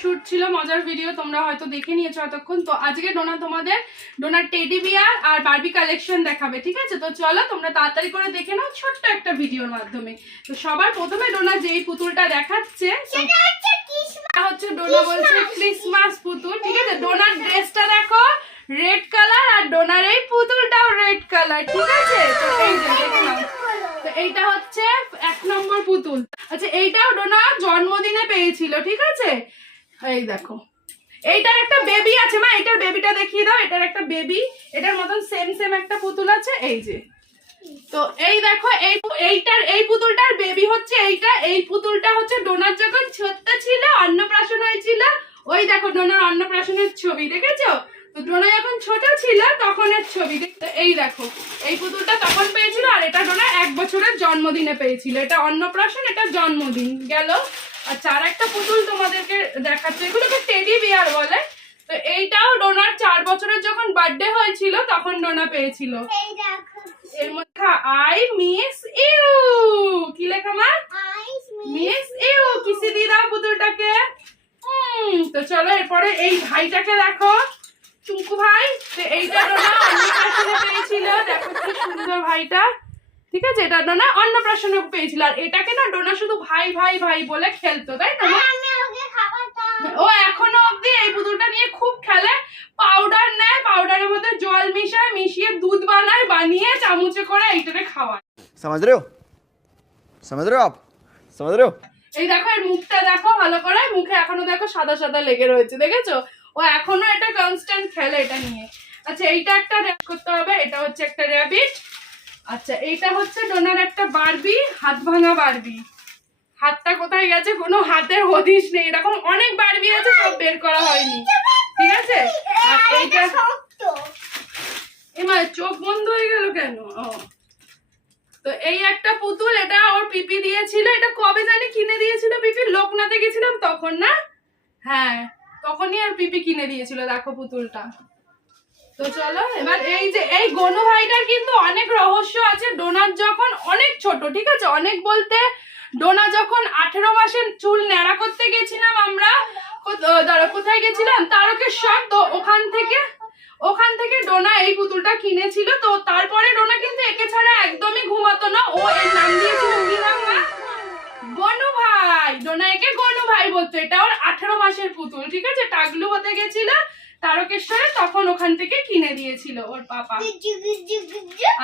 Shoot ছিল, মজার video, তোমরা হয়তো দেখে নিয়েছো এতক্ষণ। তো আজকে ডোনা তোমাদের ডোনার টেডি বিয়ার আর বারবি কালেকশন দেখাবে, ঠিক আছে? তো চলো তোমরা তাড়াতাড়ি করে দেখে নাও ছোট্ট একটা ভিডিওর মাধ্যমে। তো সবার প্রথমে ডোনা যেই পুতুলটা দেখাচ্ছে সেটা হচ্ছে ডোনা বলছে ক্রিসমাস পুতুল, ঠিক আছে? ডোনার ড্রেসটা দেখো রেড কালার আর ডোনার এই পুতুলটাও রেড কালার, ঠিক আছে? তো এই যে দেখে নাও, তো এইটা হচ্ছে 1 নম্বর পুতুল। আচ্ছা এইটাও ডোনা জন্মদিনে পেয়েছিল, ঠিক আছে? এই দেখো এইটার একটা বেবি আছে, মা এটার বেবিটা দেখিয়ে দাও। এটার একটা বেবি, এটার মতন সেম সেম একটা পুতুল আছে, এই যে। তো এই দেখো এইটার এই পুতুলটার বেবি হচ্ছে এইটা। এই পুতুলটা হচ্ছে ডোনার যখন ছোট্ট ছিল, অন্নপ্রাশন হয়েছিল, ওই দেখো ডোনার অন্নপ্রাশনের ছবি, দেখেছো? তো ডোনা যখন ছোট ছিল তখনের ছবি। এই দেখো এই পুতুলটা তখন পেয়েছিল, আর এটা ডোনা 1 বছরের জন্মদিনে পেয়েছিল। এটা অন্নপ্রাশন, এটা জন্মদিন গেল। আচ্ছা আর একটা পুতুল তোমাদেরকে দেখাচ্ছি, এগুলোকে টেডি বিয়ার বলে। তো এইটাও ডোনার 4 বছরের যখন বার্থডে হয়েছিল তখন ডোনা পেয়েছিল। এর মধ্যে আই মিস ইউ, কি লেখা মা? মিস ইউ, কিসি দিয়ে দাও পুতুলটাকে। তো চলো এরপরে এই ভাইটাকে দেখো, চুমকু ভাই। তো এইটা ডোনা অন্নপ্রাশনে পেয়েছিল, দেখো কি সুন্দর ভাইটা, ঠিক আছে? এটা ডোনা অন্নপ্রাশনে পেয়েছিল। আর এটাকে না ডোনা শুধু ভাই ভাই ভাই বলে খেলতো, তাই না? ও এখনো অব্দি এই পুতুলটা নিয়ে খুব খেলে। পাউডার নেয়, পাউডারের মধ্যে জল মিশায়, মিশিয়ে দুধ বানায়, বানিয়ে চামচে করে এইটারে খাওয়ায়। समझ रहे हो? समझ रहे हो आप? समझ रहे हो? এই দেখো এর মুখটা দেখো ভালো করে, মুখে এখনো দেখো সাদা সাদা লেগে রয়েছে, দেখেছো? ও এখনো এটা কনস্ট্যান্ট খেলে এটা নিয়ে। আচ্ছা এইটা একটা র্যাপ করতে হবে, এটা হচ্ছে একটা র্যাবিট। আচ্ছা এইটা হচ্ছে ডোনার একটা বারবি, হাত ভাঙা বারবি। হাতটা কোথায় গেছে কোনো হাতের হদিশ নেই, এরকম অনেক বারবি আছে, সব বের করা হয়নি, ঠিক আছে? আর এইটা এমা চোখ বন্ধ হয়ে গেল কেন? ও তো এই একটা পুতুল, এটা ওর পিপি দিয়েছিল। এটা কবে জানি কিনে দিয়েছিল পিপি, লোকনাথে গেছিলাম তখন, না? হ্যাঁ তখনই আর পিপি কিনে দিয়েছিল, দেখো পুতুলটা। তো চলো এবার এই যে এই গনু ভাইটার কিন্তু অনেক রহস্য আছে। ডোনার যখন অনেক ছোট, ঠিক আছে? অনেক বলতে ডোনা যখন 18 মাসের চুল ন্যাড়া করতে গেছিলাম আমরা, কোথায় গেছিলাম, তারকেশ্বর। তো ওখান থেকে ডোনা এই পুতুলটা কিনেছিল। তো তারপরে ডোনা কিন্তু একে ছাড়া একদমই ঘুমাতো না। ও এর নাম দিয়েছিল কি নাম? গনু ভাই। ডোনা একে গনু ভাই বলতো। এটা ওর 18 মাসের পুতুল, ঠিক আছে? টাগলু হতে গেছিল তারকেশ্বরে, তখন ওখান থেকে কিনে দিয়েছিল ওর পাপা।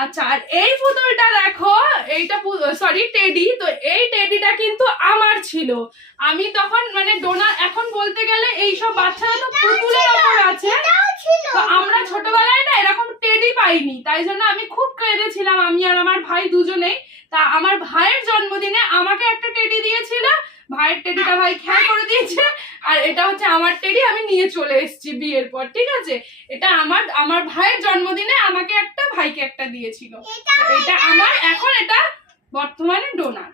আচ্ছা আর এই পুতুলটা দেখো, এইটা সরি টেডি। তো এই টেডিটা কিন্তু আমার ছিল। আমি তখন মানে ডোনা এখন বলতে গেলে এইসব বাচ্চারা তো পুতুলের ওপর আছে, তো আমরা ছোটবেলায় না এরকম টেডি পাইনি, তাই জন্য আমি খুব কেঁদেছিলাম, আমি আর আমার ভাই দুজনেই। তা আমার ভাইয়ের জন্মদিনে আমাকে একটা টেডি দিয়েছিল, ভাইয়ের টেডিটা ভাই খেয়াল করে দিয়েছে। আর এটা হচ্ছে আমার টেডি, আমি নিয়ে চলে এসেছি বিয়ের পর, ঠিক আছে? এটা আমার ভাইয়ের জন্মদিনে আমাকে একটা, ভাইকে একটা দিয়েছিল। এটা আমার, এখন এটা বর্তমানে ডোনার।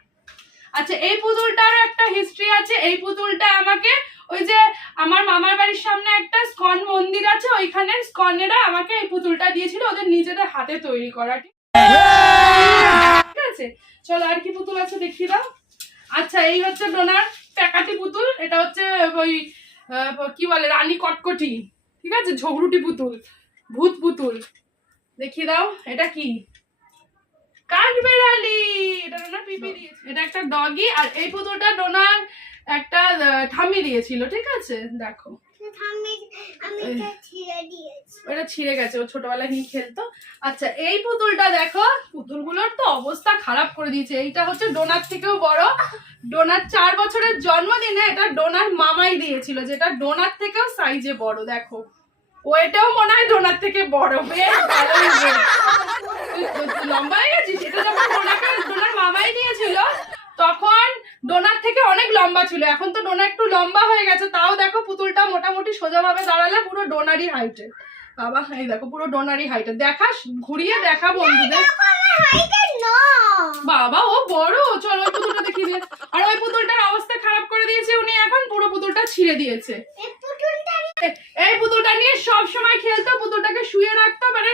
আচ্ছা এই পুতুলটারও একটা হিস্ট্রি আছে। এই পুতুলটা আমাকে ওই যে আমার মামার বাড়ির সামনে একটা স্কন মন্দির আছে, ওইখানের স্কনেরা আমাকে এই পুতুলটা দিয়েছিল, ওদের নিজেদের হাতে তৈরি করা, ঠিক আছে? চলো আর কি পুতুল আছে দেখিয়ে দাও। আচ্ছা এই হচ্ছে ডোনার প্যাকাটি পুতুল। এটা হচ্ছে ওই কি বলে রানী কটকটি, ঠিক আছে? ঝগড়ুটি পুতুল, ভূত পুতুল। দেখিয়ে দাও এটা কি? কাঠবেড়ালি। এটা ডোনার পিপি দিয়েছে। এটা একটা ডগি। আর এই পুতুলটা ডোনার একটা ঠাম্মি দিয়েছিল, ঠিক আছে? দেখো ওটা ছিঁড়ে গেছে, ও ছোটবেলায় নিয়ে খেলতো। আচ্ছা এই পুতুলটা দেখো, পুতুলগুলোর তো অবস্থা খারাপ করে দিয়েছে। এইটা হচ্ছে ডোনার থেকেও বড়, ডোনার 4 বছরের জন্মদিনে এটা ডোনার মামাই দিয়েছিল, যেটা ডোনার থেকেও সাইজে বড়। দেখো ও এটাও মনে হয় ডোনার থেকে বড়, বেশ ভালোই লম্বা হয়ে গেছিস। এটা যখন ডোনার মামাই দিয়েছিল তখন ডোনার থেকে অনেক লম্বা ছিল, এখন তো ডোনা একটু লম্বা হয়ে গেছে। তাও দেখো পুতুলটা মোটামুটি সোজাভাবে দাঁড়ালে পুরো ডোনারি হাইটের। বাবা এই দেখো পুরো ডোনারি হাইটের। দেখা ঘুরিয়ে দেখা বন্ধুদের। বাবা ও বড়। চলো ওই পুতুলটা দেখিয়ে দিয়ে। আর ওই পুতুলটার অবস্থা খারাপ করে দিয়েছে উনি, এখন পুরো পুতুলটা ছিঁড়ে দিয়েছে। এই পুতুলটা নিয়ে সব সময় খেলতো, পুতুলটাকে শুয়ে রাখতো, মানে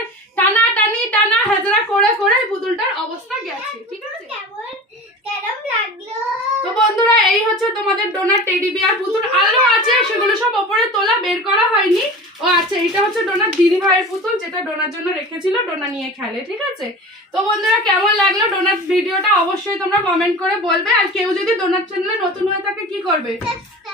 টানা হাজরা করে করে পুতুলটার অবস্থা গেছে, ঠিক আছে? তো বন্ধুরা এই হচ্ছে তোমাদের ডোনার টেডি বিয়ার পুতুল। আরো আছে, সেগুলো ডোনার দিদি ভাইয়ের পুতুল, যেটা ডোনার জন্য রেখেছিল, ডোনা নিয়ে খেলে, ঠিক আছে? তো বন্ধুরা কেমন লাগলো ডোনার ভিডিওটা অবশ্যই তোমরা কমেন্ট করে বলবে। আর কেউ যদি ডোনার চ্যানেলে নতুন হয়ে থাকে কি করবে?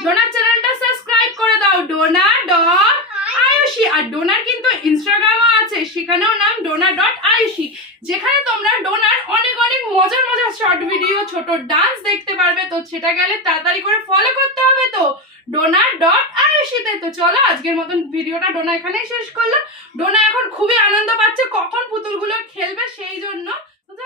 ডোনার চ্যানেলটা সাবস্ক্রাইব করে দাও, ডোনা.আয়ুষী। আর ডোনার কিন্তু ইনস্টাগ্রামও আছে, সেখানেও নাম ডোনা.আয়ুষী, যেখানে তোমরা ডোনার অনেক অনেক মজার মজার শর্ট ভিডিও, ছোট ডান্স দেখতে পারবে। তো সেটা গেলে তাড়াতাড়ি করে ফলো করতে হবে তো ডোনা.আয়ুষীতে। তো চলো আজকের মতন ভিডিওটা ডোনা এখানেই শেষ করলো। ডোনা এখন খুবই আনন্দ পাচ্ছে কখন পুতুলগুলো খেলবে, সেই জন্য। তো